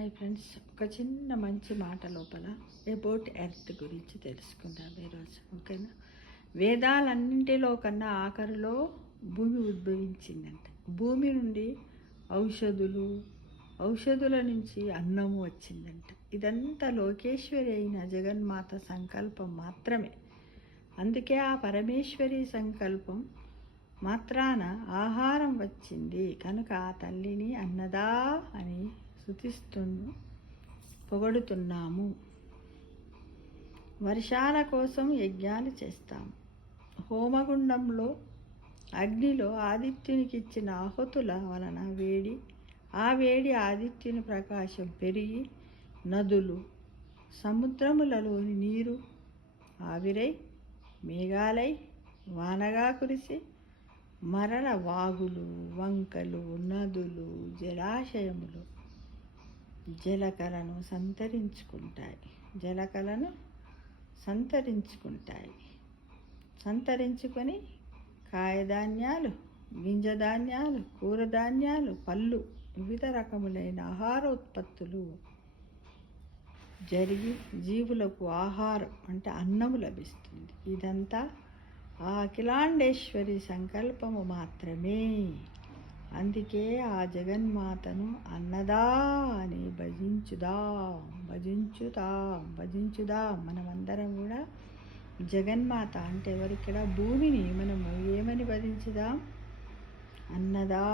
Hi friends, ఒక చిన్న మంచి మాట లోపల అబౌట్ ఎర్త్ గురించి తెలుసుకుందాం ఈరోజు. ఓకేనా? వేదాలన్నింటిలో కన్నా ఆఖరిలో భూమి ఉద్భవించిందంట. భూమి నుండి ఔషధుల నుంచి అన్నము వచ్చిందంట. ఇదంతా లోకేశ్వరి అయిన జగన్మాత సంకల్పం మాత్రమే. అందుకే ఆ పరమేశ్వరి సంకల్పం మాత్రాన ఆహారం వచ్చింది కనుక ఆ తల్లిని అన్నదా అని పొగడుతున్నాము. వర్షాల కోసం యజ్ఞాలు చేస్తాము. హోమగుండంలో అగ్నిలో ఆదిత్యునికి ఇచ్చిన ఆహుతుల వలన ఆ వేడి ఆదిత్యుని ప్రకాశం పెరిగి నదులు, సముద్రములలోని నీరు ఆవిరై మేఘాలై వానగా కురిసి మరల వాగులు, వంకలు, నదులు, జలాశయములు జలకలను సంతరించుకొని కాయధాన్యాలు, గింజధాన్యాలు, కూరధాన్యాలు, పళ్ళు, వివిధ రకములైన ఆహార ఉత్పత్తులు జరిగి జీవులకు ఆహారం అంటే అన్నము లభిస్తుంది. ఇదంతా ఆ అఖిలాండేశ్వరి సంకల్పము మాత్రమే. అందుకే ఆ జగన్మాతను అన్నదా అని భజించుదాం. మనమందరం కూడా జగన్మాత అంటే ఎవరిక్కడ భూమిని మనము ఏమని భజించుదాం? అన్నదా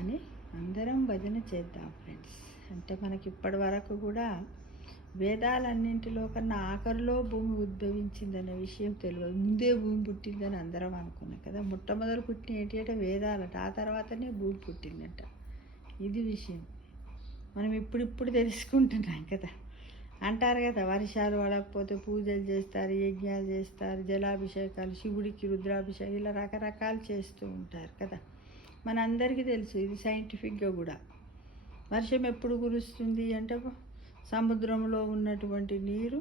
అని అందరం భజన చేద్దాం ఫ్రెండ్స్. అంటే మనకి ఇప్పటి వరకు కూడా వేదాలన్నింటిలో కన్నా ఆఖరిలో భూమి ఉద్భవించిందనే విషయం తెలియదు. ముందే భూమి పుట్టిందని అందరం అనుకున్నాం కదా. మొట్టమొదలు పుట్టిన ఏంటంటే వేదాలట, ఆ తర్వాతనే భూమి పుట్టిందంట. ఇది విషయం మనం ఇప్పుడు తెలుసుకుంటున్నాం కదా. అంటారు కదా, వర్షాలు పడకపోతే పూజలు చేస్తారు, యజ్ఞాలు చేస్తారు, జలాభిషేకాలు, శివుడికి రుద్రాభిషేకం, ఇలా రకరకాలు చేస్తూ ఉంటారు కదా. మనందరికీ తెలుసు ఇది సైంటిఫిక్గా కూడా. వర్షం ఎప్పుడు కురుస్తుంది అంటే సముద్రంలో ఉన్నటువంటి నీరు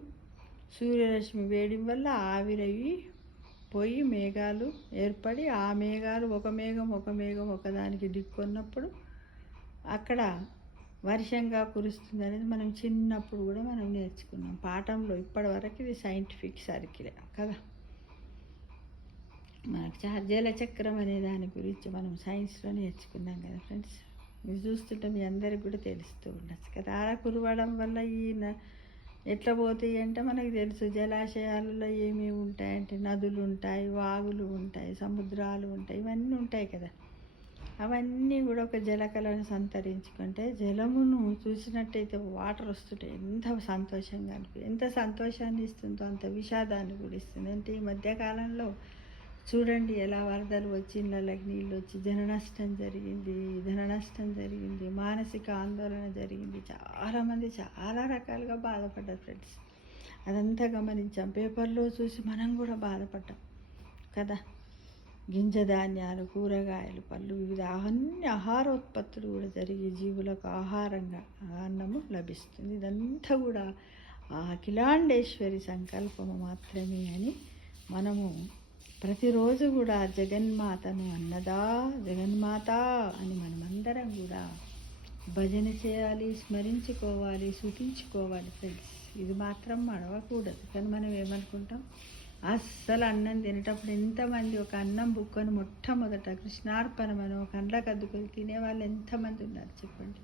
సూర్యరశ్మి వేడి వల్ల ఆవిరయ్యి పోయి మేఘాలు ఏర్పడి, ఆ మేఘాలు ఒక మేఘం ఒకదానికి ఢీకొన్నప్పుడు అక్కడ వర్షంగా కురుస్తుంది అనేది మనం చిన్నప్పుడు కూడా మనం నేర్చుకున్నాం పాఠంలో. ఇప్పటి వరకు ఇది సైంటిఫిక్ సర్కిలే కదా. మనకు జలచక్రం అనే దాని గురించి మనం సైన్స్లో నేర్చుకున్నాం కదా ఫ్రెండ్స్. ఇది చూస్తుంటే మీ అందరికి కూడా తెలుస్తూ ఉండొచ్చు కదా. అలా కురవడం వల్ల ఎట్లా పోతాయి అంటే మనకు తెలుసు. జలాశయాలలో ఏమేమి ఉంటాయంటే నదులు ఉంటాయి, వాగులు ఉంటాయి, సముద్రాలు ఉంటాయి, ఇవన్నీ ఉంటాయి కదా. అవన్నీ కూడా ఒక జలకలను సంతరించుకుంటే జలమును చూసినట్టయితే వాటర్ వస్తుంటాయి. ఎంత సంతోషాన్ని ఇస్తుందో అంత విషాదాన్ని కూడా ఇస్తుంది. అంటే ఈ మధ్యకాలంలో చూడండి ఎలా వరదలు వచ్చి ఇళ్ళకి నీళ్ళు వచ్చి ధన నష్టం జరిగింది, మానసిక ఆందోళన జరిగింది. చాలామంది చాలా రకాలుగా బాధపడ్డారు ఫ్రెండ్స్. అదంతా గమనించాం, పేపర్లో చూసి మనం కూడా బాధపడ్డాం కదా. గింజధాన్యాలు, కూరగాయలు, పళ్ళు, వివిధ అన్ని ఆహారోత్పత్తులు కూడా జరిగి జీవులకు ఆహారంగా అన్నము లభిస్తుంది. ఇదంతా కూడా ఆ అఖిలాండేశ్వరి సంకల్పము మాత్రమే అని మనము ప్రతిరోజు కూడా జగన్మాతను జగన్మాత అని మనమందరం కూడా భజన చేయాలి, స్మరించుకోవాలి, స్తుతించుకోవాలి ఫ్రెండ్స్. ఇది మాత్రం మడవకూడదు. కానీ మనం ఏమనుకుంటాం, అస్సలు అన్నం తినేటప్పుడు ఎంతమంది ఒక అన్నం బుక్కొని మొట్టమొదట కృష్ణార్పణమనో కండ్లకు అద్దుకొని తినేవాళ్ళు ఎంతమంది ఉన్నారు చెప్పండి.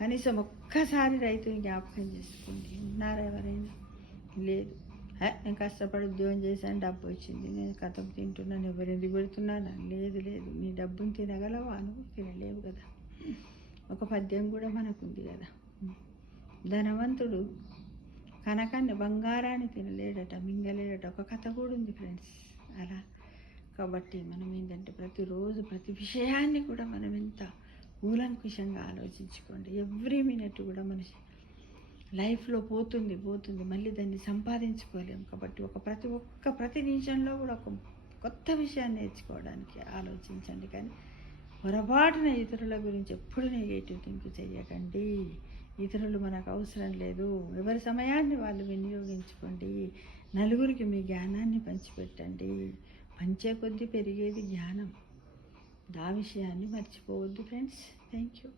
కనీసం ఒక్కసారి రైతుని జ్ఞాపకం చేసుకోండి. ఉన్నారా ఎవరైనా? లేదు. నేను కష్టపడి ఉద్యోగం చేశాను, డబ్బు వచ్చింది, నేను కథం తింటున్నాను, ఎవరెందుకు పెడుతున్నాను? లేదు. నీ డబ్బుని తినగలవా? నువ్వు తినలేవు కదా. ఒక పద్యం కూడా మనకుంది కదా, ధనవంతుడు కనకాన్ని బంగారాన్ని తినలేడట, మింగలేడట. ఒక కథ కూడా ఉంది ఫ్రెండ్స్ అలా. కాబట్టి మనం ఏంటంటే ప్రతిరోజు ప్రతి విషయాన్ని కూడా మనం ఎంత కూలంకుషంగా ఆలోచించుకోండి. ఎవ్రీ మినిట్ కూడా మనిషి లైఫ్లో పోతుంది, మళ్ళీ దాన్ని సంపాదించుకోలేము. కాబట్టి ప్రతి నిమిషంలో కూడా ఒక కొత్త విషయాన్ని నేర్చుకోవడానికి ఆలోచించండి. కానీ పొరపాటున ఇతరుల గురించి ఎప్పుడు నెగటివ్ థింక్ చేయకండి. ఇతరులు మనకు అవసరం లేదు. ఎవరి సమయాన్ని వాళ్ళు వినియోగించుకోండి. నలుగురికి మీ జ్ఞానాన్ని పంచిపెట్టండి. పంచే కొద్దీ పెరిగేది జ్ఞానం. ఆ విషయాన్ని మర్చిపోవద్దు ఫ్రెండ్స్. Thank you.